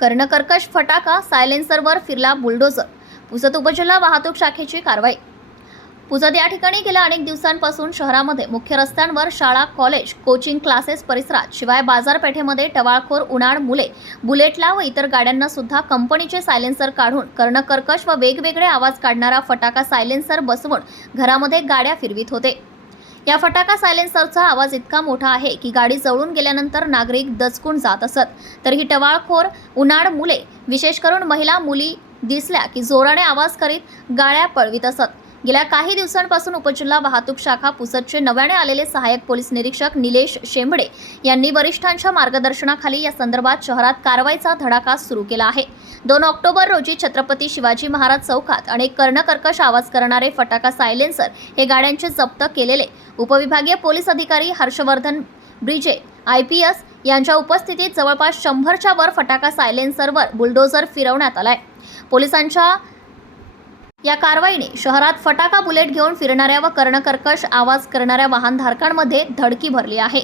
कर्णकर्कश फटाका सायलेन्सरवर फिरला बुलडोझर. पुसद उपजिल्हा वाहतूक शाखेची कारवाई. पुसद या ठिकाणी गेल्या अनेक दिवसांपासून शहरामध्ये मुख्य रस्त्यांवर शाळा कॉलेज कोचिंग क्लासेस परिसरात शिवाय बाजारपेठेमध्ये टवाळखोर उन्हाळ मुले बुलेटला व इतर गाड्यांना सुद्धा कंपनीचे सायलेन्सर काढून कर्णकर्कश व वेगवेगळे आवाज काढणारा फटाका सायलेन्सर बसवून घरामध्ये गाड्या फिरवित होते. या फटाका सायलेन्सरचा आवाज इतका मोठा आहे की गाडी जवळून गेल्यानंतर नागरिक दचकून जात असत. तर ही टवाळखोर उन्हाळ मुले विशेष करून महिला मुली दिसल्या की जोराने आवाज करीत गाळ्या पळवित असत. गेल्या काही दिवसांपासून उपजिल्हा वाहतूक शाखा पुसदचे नव्याने आलेले सहाय्यक पोलीस निरीक्षक निलेश शेंबडे यांनी वरिष्ठांच्या मार्गदर्शनाखाली या संदर्भात शहरात कारवाईचा धडाका सुरू केला आहे. दोन ऑक्टोबर रोजी छत्रपती शिवाजी महाराज चौकात अनेक कर्णकर्कश आवाज करणारे फटाका सायलेन्सर हे गाड्यांचे जप्त केलेले उपविभागीय पोलीस अधिकारी Harshvardhan Brije I P S यांच्या उपस्थितीत जवळपास शंभरच्या वर फटाका सायलेन्सरवर बुलडोझर फिरवण्यात आलाय. पोलिसांच्या या कारवाईने शहरात फटाका बुलेट घेऊन फिरणाऱ्या व कर्णकर्कश आवाज करणाऱ्या वाहनधारकांमध्ये धडकी भरली आहे.